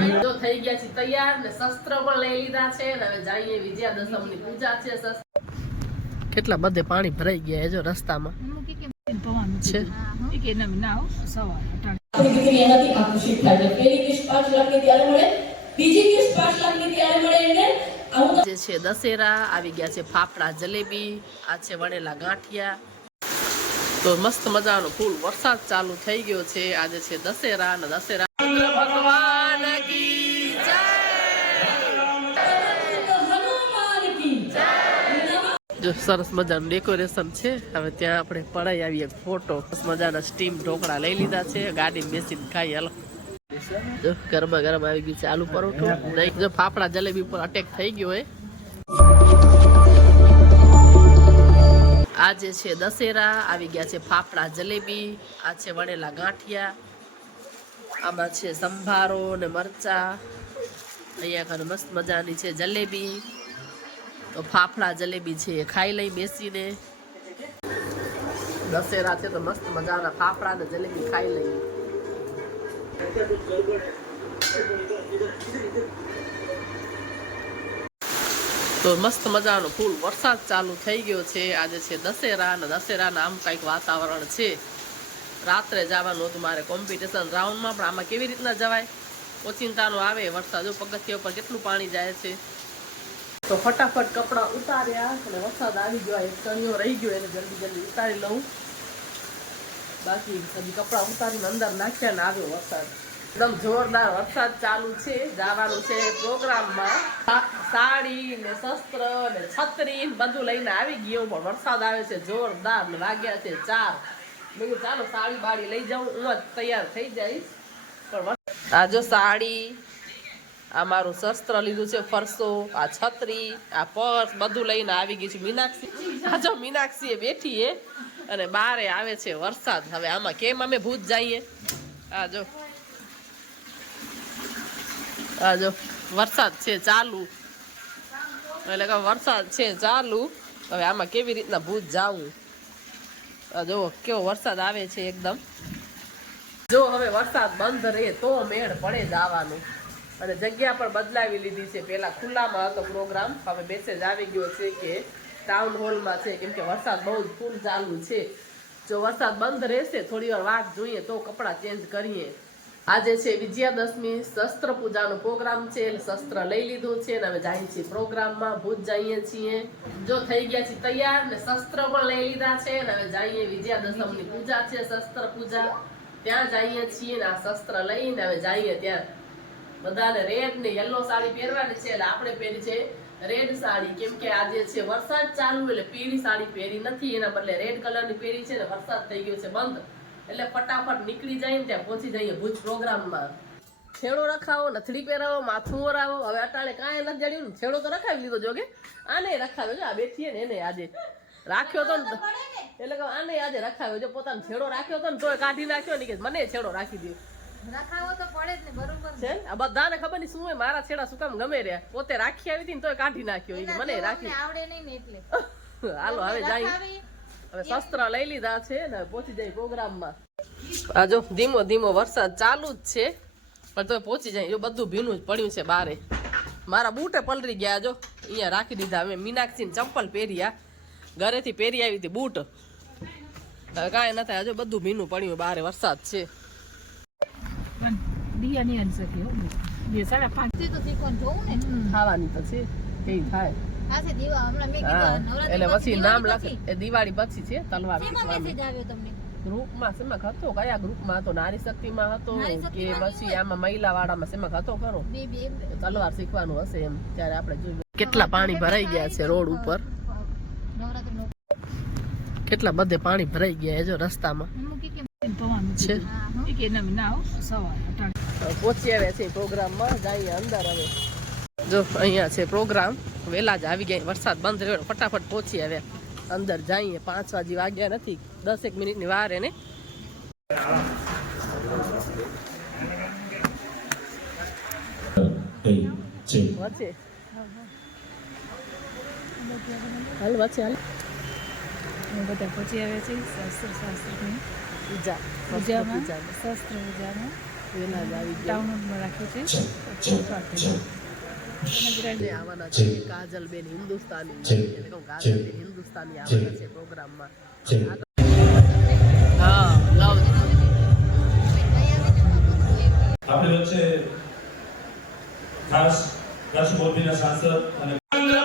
જો થઈ ગયા છે તૈયાર ને શસ્ત્ર પણ લઈ લીધા છે ને હવે જઈએ વિજયાદશમી પૂજા છે કેટલા બધે પાણી ભરાઈ ગયા જો રસ્તામાં છે કે ના સવાર આપણી દીકરી એનાથી આકર્ષિત થાય છે પેલી કિસ્ત 5 લાખની ત્યારે મળે બીજી કિસ્ત 5 લાખની ત્યારે મળે એને જે છે દશેરા આવી ગયા છે ફાફડા જલેબી આ છે વણેલા ગાંઠિયા તો મસ્ત મજાનો ફૂલ વરસાદ ચાલુ થઈ ગયો છે આજે છે દશેરા અને દશેરા ભગવાન કી જય હનુમાન કી જય જો સરસ મજાનું ડેકોરેશન છે હવે ત્યાં આપણે પડાઈ આવીએ ફોટો સરસ મજાના સ્ટીમ ઢોકળા લઈ લીધા છે ગાડી બેસીને ખાઈ હાલો જો ગરમા ગરમ આવી ગયું છે આલુ પરોઠું નહીં જો ફાફડા જલેબી પર અટેક થઈ ગયો હોય આજે છે દશેરા આવી ગયા છે ફાફડા જલેબી આ છે વણેલા ગાંઠિયા આમાં છે સંભારો ને મરચા અહીંયા ઘરે મસ્ત મજાની છે જલેબી તો ફાફડા જલેબી છે એ ખાઈ લઈ બેસીને દશેરા છે તો મસ્ત મજાના ફાફડા ને જલેબી ખાઈ લઈ તો મસ્ત મજાનો ફૂલ વરસાદ ચાલુ થઈ ગયો છે આજે છે દશેરા અને દશેરાના આમ કંઈક વાતાવરણ છે રાત્રે જવાનું હતું મારે કોમ્પિટિશન રાઉન્ડમાં પણ આમાં કેવી રીતના જવાય ઓચિંતાનો આવે વરસાદ જો પગથિયા ઉપર કેટલું પાણી જાય છે તો ફટાફટ કપડાં ઉતાર્યા અને વરસાદ આવી ગયો એક ચણિયો રહી ગયો એટલે જલ્દી જલ્દી ઉતારી લઉં બાકી હજી કપડાં ઉતારીને અંદર નાખ્યા ને આવ્યો વરસાદ એકદમ જોરદાર વરસાદ ચાલુ છે જવાનું છે પ્રોગ્રામમાં સાડી ને શસ્ત્ર ને છત્રી બધું લઈને આવી ગયો પણ વરસાદ આવે છે જોરદાર ને વાગ્યા છે 4 મેં ચાલો સાડી બાડી લઈ જાઉં હું જ તૈયાર થઈ જઈશ પણ આ જો સાડી આ મારું શસ્ત્ર લીધું છે ફરસો આ છત્રી આ પર્સ બધું લઈને આવી ગઈ છું મીનાક્ષી આ જો મીનાક્ષી બેઠી હે અને બારે આવે છે વરસાદ હવે આમાં કેમ અમે ભૂત જઈએ આ જો વરસાદ છે ચાલુ એટલે કે વરસાદ છે ચાલુ હવે આમાં કેવી રીતના ભૂત જાવું જો કેવો વરસાદ આવે છે એકદમ જો હવે વરસાદ બંધ રહે તો મેળ પડે જવાનું અને જગ્યા પણ બદલાવી લીધી છે પેલા ખુલ્લામાં હતો પ્રોગ્રામ હવે મેસેજ આવી ગયો છે કે ટાઉન હોલમાં છે કેમ કે વરસાદ બહુ જ ફૂલ ચાલુ છે જો વરસાદ બંધ રહેશે થોડી વાર વાટ જોઈએ તો કપડાં ચેન્જ કરીએ આજે છે વિજયાદશમી શસ્ત્ર પૂજાનો પ્રોગ્રામ છે શસ્ત્ર લઈ લીધું છે ને હવે જઈએ છીએ પ્રોગ્રામમાં ભૂત જઈએ છીએ જો થઈ ગયા છે તૈયાર ને શસ્ત્ર પણ લઈ લીધા છે ને હવે જઈએ વિજયાદશમીની પૂજા છે શસ્ત્ર પૂજા ત્યાં જઈએ છીએ ને આ શસ્ત્ર લઈને હવે જઈએ ત્યાં બધાને રેડ ને યલો સાડી પહેરવાની છે એટલે આપણે પહેરી છે રેડ સાડી કેમ કે આજે છે વરસાદ ચાલુ એટલે પીળી સાડી પહેરી નથી એના બદલે રેડ કલરની પહેરી છે ને વરસાદ થઈ ગયો છે બંધ એટલે ફટાફટ નીકળી જાય ને ત્યાં પહોંચી જઈએ ભુજ પ્રોગ્રામમાં છેડો રખાવો નથડી પહેરાવો માથું ઓરાવો હવે અટાણે કાંઈ નથી જડ્યું ને છેડો તો રખાવી લીધો જોકે આને રખાવ્યો છે આ બેઠીએ ને એને આજે રાખ્યો તો ને એટલે કે આને આજે રખાવ્યો જો પોતાનો છેડો રાખ્યો તો ને તોય કાઢી નાખ્યો ને કે મને છેડો રાખી દો રખાવો તો પડે જ ને બરોબર છે આ બધાને ખબર નહીં શું હોય મારા છેડા શું કામ ગમે રહ્યા પોતે રાખી આવી હતી ને તોય કાઢી નાખ્યો એ મને રાખી આવડે નહીં ને એટલે હાલો હવે જાય હવે શસ્ત્ર લઈ લીધા છે ને પહોંચી જાય પ્રોગ્રામમાં આ જો ધીમો ધીમો વરસાદ ચાલુ જ છે પણ તો પહોંચી જાય જો બધું ભીનું જ પડ્યું છે બારે મારા બૂટે પલરી ગયા જો અહીંયા રાખી દીધા અમે મીનાક્ષીને ચંપલ પહેર્યા ઘરેથી પહેરી આવી હતી બૂટ હવે કાંઈ ન થાય હજુ બધું ભીનું પડ્યું બારે વરસાદ છે ખાવાની તો છે કઈ થાય એટલે પછી નામ લખે એ દિવાળી પછી છે તલવાર ગ્રુપમાં શેમાં હતો કયા ગ્રુપમાં હતો નારી શક્તિમાં હતો કે પછી આમાં મહિલા વાળામાં શેમાં હતો ખરો તલવાર શીખવાનું હશે એમ ત્યારે આપણે જોયું કેટલા પાણી ભરાઈ ગયા છે રોડ ઉપર કેટલા બધે પાણી ભરાઈ ગયા જો રસ્તામાં છે પહોંચી આવ્યા છે પ્રોગ્રામમાં જઈએ અંદર હવે જો અહીંયા છે પ્રોગ્રામ વહેલા જ આવી ગયા વરસાદ બંધ રહ્યો ફટાફટ પહોંચી આવ્યા અંદર જઈએ 5 વાગે વાગ્યા નથી 10 મિનિટની વાર એને વચ્ચે હાલ વચ્ચે હાલ બધા પહોંચી આવ્યા છે શાસ્ત્રની પૂજામાં શસ્ત્ર પૂજામાં વેલા જ આવી ગયા ટાઉન હોલમાં રાખ્યું છે અને ગ્રાન્ડ ને આવવાના છે કાજલબેન હિન્દુસ્તાની એટલે કહું કાજલબેન હિન્દુસ્તાની આવવાના છે પ્રોગ્રામમાં હા લવ આપણી વચ્ચે ખાસ કચ્છ મોરબીના સાંસદ અને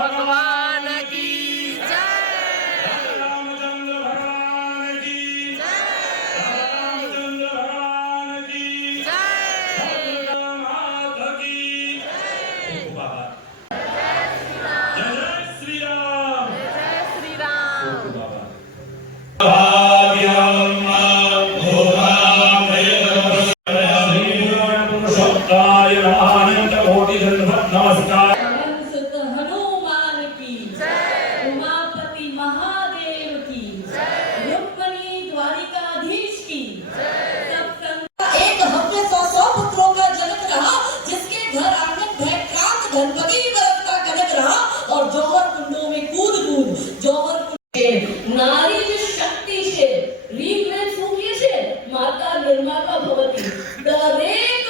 ભગવાન કી જય રામચંદ્ર ભગવાન કી જય રામચંદ્ર ભગવાન કી જય માતા કી જય જય શ્રી રામ જય શ્રી રામ नमस्कार सुत हनुमान की उमापति महादेव की रुक्मणी द्वारिकाधीश की सब संग एक हफ्ते 100 पुत्रों का जनक रहा जिसके घर आंगन भयक्रांत गणपति बरसता कनक रहा और जौहर कुंडों में कूद कूद जौहर नारी जो शक्ति છે ऋग्वेद શું કહે છે માતા નિર્માતા ભવતી દરેક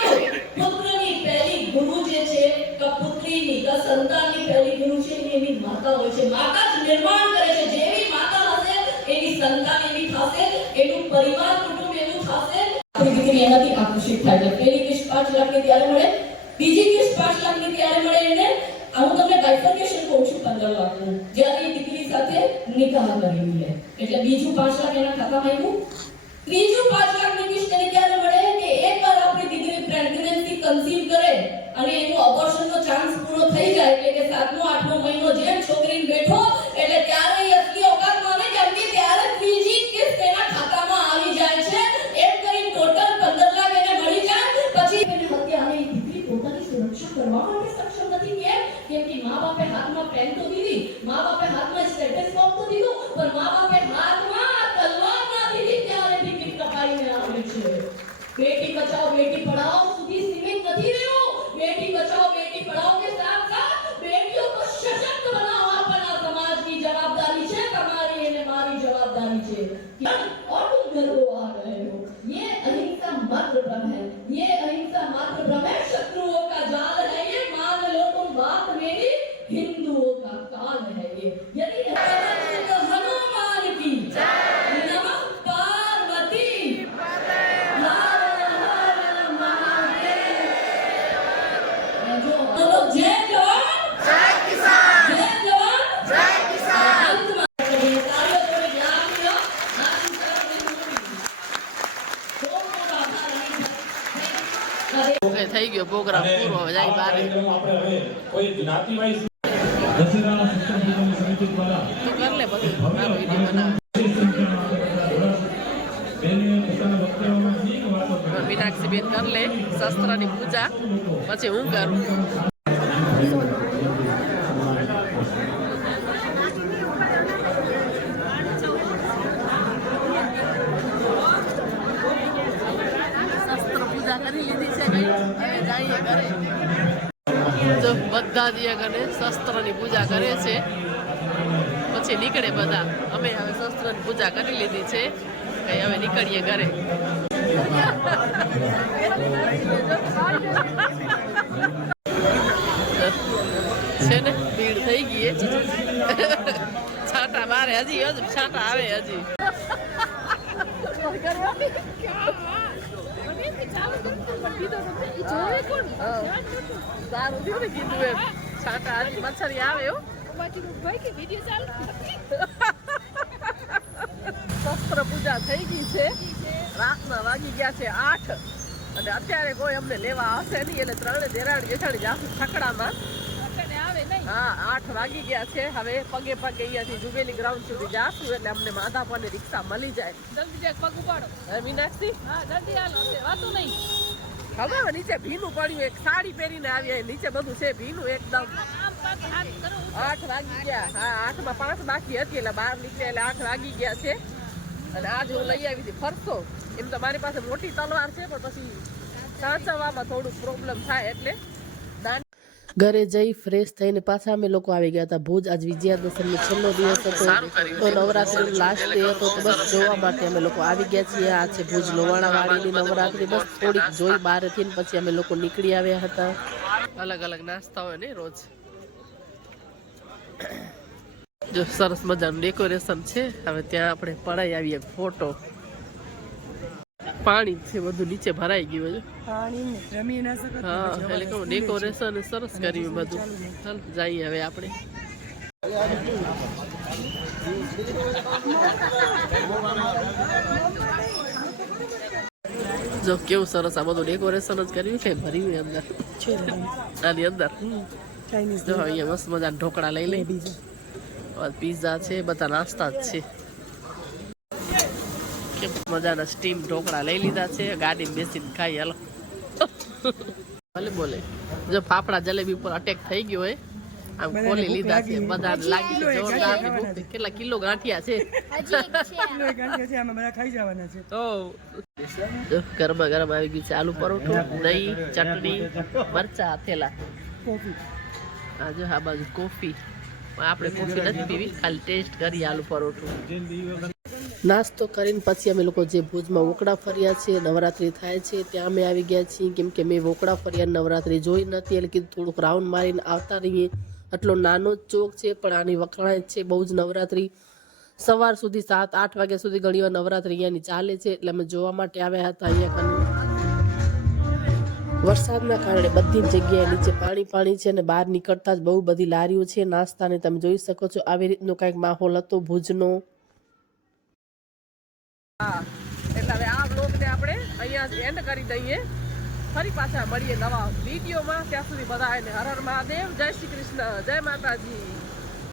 પુત્રની પહેલી ગુરુ જે છે કપુત્રીની ક સંતાનની પહેલી ગુરુ છે એની માતા હોય છે માતા જ નિર્માણ કરે છે જેવી માતા હશે એની સંતાન એવી થશે એનું પરિવાર કુટુંબ એવું થશે આપણી દીકરી એનાથી આકર્ષિત થાય છે પહેલી કિસ્ત 5 લાખની ત્યારે મળે બીજી કિસ્ત 5 લાખની ત્યારે મળે એને હું તમને બાયફર્કેશન કહું છું 15 લાખનું જ્યારે એ દીકરી સાથે નિકાહ કરી લે એટલે બીજું 5 લાખ એના ખાતામાં આવ્યું ત્રીજું 5 લાખની કિસ્ત એને ક્યારે મળે કે એકવાર આપણી દીકરી પ્રેગ્નન્સી કન્સીવ કરે અને એનો અબોર્શનનો ચાન્સ પૂરો થઈ જાય એટલે કે 7મો 8મો મહિનો જેમ છોકરીને બેઠો એટલે ત્યારે એ અસલી ઓકાત માને કેમ કે ત્યારે ત્રીજી કિસ્ત એના ખાતામાં આવી જાય છે એમ કરી ટોટલ 15 લાખ એને મળી જાય પછી એને હત્યા અને દીકરી પોતાની સુરક્ષા કરવા માટે સક્ષમ નથી કેમ કે મા બાપે હાથમાં પેન તો દીધી મા બાપે હાથમાં સ્ટેથોસ્કોપ તો દીધું પણ મા બાપે હાથમાં તલવાર ના દીધી ત્યારે દીકરી કપાઈને આવે છે બેટી બચાઓ બેટી પઢાઓ સુધી સીમિત નથી રહ્યો બેટી બચાઓ બેટી પઢાઓ के साथ साथ बेटियों को सशक्त बनाओ अपना समाज की जवाबदारी है तुम्हारी ये हमारी जवाबदारी है और तुम घर को आ रहे हो ये अहिंसा मात्र ब्रह्म है ये अहिंसा मात्र ब्रह्म है शत्रुओं का जाल है ये मान लो तुम बात मेरी हिंदुओं का काल है ये यदि हनुमान की जय नमः पार्वती हर हर महादेव जो बोलो जय जवान જય કિસાન जय जवान જય કિસાન अंत में तालियों से विराम दिया हाथ ऊपर बहुत आभार है ઓકે થઈ ગયો પ્રોગ્રામ પૂરો હવે જાય બહાર આપણે હવે કોઈ જ્ઞાતિ વાઇઝ દશેરાના શિક્ષણ પૂજન સમિતિ દ્વારા તું કર લે બધું મારો વિડીયો બનાવ બેને પોતાના વક્તવ્યમાં અનેક વાતો કરી. મીનાક્ષી બેન કર લે શસ્ત્રની પૂજા પછી હું કરું શસ્ત્ર પૂજા કરી લીધી છે હવે જઈએ ઘરે જો બધા જ કને શસ્ત્રની પૂજા કરે છે પછી નીકળે બધા અમે હવે શસ્ત્રની પૂજા કરી લીધી છે હવે નીકળીએ ઘરે છે ને ભીડ થઈ ગઈ છાંટા મારે હજી છાંટા આવે હજી સારું થયું ને કીધું એમ છાંટા હજી મચ્છરી આવે હો શસ્ત્ર પૂજા થઈ ગઈ છે રાતના વાગી ગયા છે 8 અને અત્યારે કોઈ અમને લેવા આવશે નહીં એટલે ત્રણે દેરાણી જેઠાણી જાસુ છકડામાં હા 8 વાગી ગયા છે હવે પગે પગે અહીંયાથી જુબેલી ગ્રાઉન્ડ સુધી જાશું એટલે અમને માધાપરની રિક્ષા મળી જાય જલ્દી જાય પગ ઉપાડો હે મીનાક્ષી હા જલ્દી હાલો વાતું નહીં ખબર નીચે ભીનું પડ્યું એક સાડી પહેરીને આવી નીચે બધું છે ભીનું એકદમ આમ પગ હાથ કરો 8 વાગી ગયા હા 8 માં 5 બાકી હતી એટલે બહાર નીકળ્યા એટલે 8 વાગી ગયા છે અને આજ હું લઈ આવી હતી ફરસો એમ તો મારી પાસે મોટી તલવાર છે પણ પછી સાચવવામાં થોડું પ્રોબ્લેમ થાય એટલે ઘરે જઈ ફ્રેશ થઈને પાછા અમે લોકો આવી ગયા હતા ભુજ. આજ વિજયા દશમી છેલ્લો દિવસ હતો તો નવરાત્રીનો લાસ્ટ ડે હતો તો બસ જોવા માટે અમે લોકો આવી ગયા છીએ. આ છે ભુજ લોવાણા વાડીની નવરાત્રી. બસ થોડીક જોઈ બહારથી ને પછી અમે લોકો નીકળી આવ્યા હતા. અલગ અલગ નાસ્તા હોય ને રોજ. જો સરસ મજાનું ડેકોરેશન છે. હવે ત્યાં આપણે પડાઈ આવીએ ફોટો. પાણી છે બધું નીચે ભરાઈ ગયું છે. હા એટલે કહું ડેકોરેશન સરસ કર્યું બધું. ચાલ જઈએ હવે આપણે. જો કેવું સરસ આ બધું ડેકોરેશન જ કર્યું છે ભર્યું અંદર આની અંદર. જો અહીંયા મસ્ત મજા ઢોકળા લઈ લઈ. પીઝા છે બધા નાસ્તા જ છે. કેમ મજાના સ્ટીમ ઢોકળા લઈ લીધા છે. ગાડીમાં બેસીને ખાઈ હાલો. ભલે બોલે જો ફાફડા જલેબી ઉપર અટેક થઈ ગયો હોય આમ ખોલી લીધા છે. બધા લાગી છે જોરદાર. કેટલા કિલો ગાંઠિયા છે. તો ગરમા ગરમ આવી ગયું છે આલુ પરોઠું, દહીં, ચટણી, મરચા, થેલા. હા જો આ બાજુ કોફી. આપણે કોફી નથી પીવી, ખાલી ટેસ્ટ કરી આલુ પરોઠું. નાસ્તો કરીને પછી અમે લોકો જે ભુજમાં વોકડા ફર્યા છે, નવરાત્રી થાય છે ત્યાં અમે આવી ગયા છીએ. કેમ કે મેં વોકડા ફર્યા નવરાત્રી જોઈ નથી એટલે કીધું થોડુંક રાઉન્ડ મારીને આવતા રહીએ. આટલો નાનો જ ચોક છે પણ આની વખણાય છે બહુ જ નવરાત્રી. સવાર સુધી 7-8 વાગ્યા સુધી ઘણી વાર નવરાત્રી અહીંયાની ચાલે છે એટલે અમે જોવા માટે આવ્યા હતા. અહીંયા કને વરસાદના કારણે બધી જગ્યાએ નીચે પાણી છે અને બહાર નીકળતા જ બહુ બધી લારીઓ છે નાસ્તાની. તમે જોઈ શકો છો આવી રીતનો કંઈક માહોલ હતો ભુજનો. હા એટલે હવે આ બ્લોગને આપણે અહીંયા એન્ડ કરી દઈએ. ફરી પાછા મળીએ નવા વિડીયોમાં. ત્યાં સુધી બધા એને હર હર મહાદેવ, જય શ્રી કૃષ્ણ, જય માતાજી.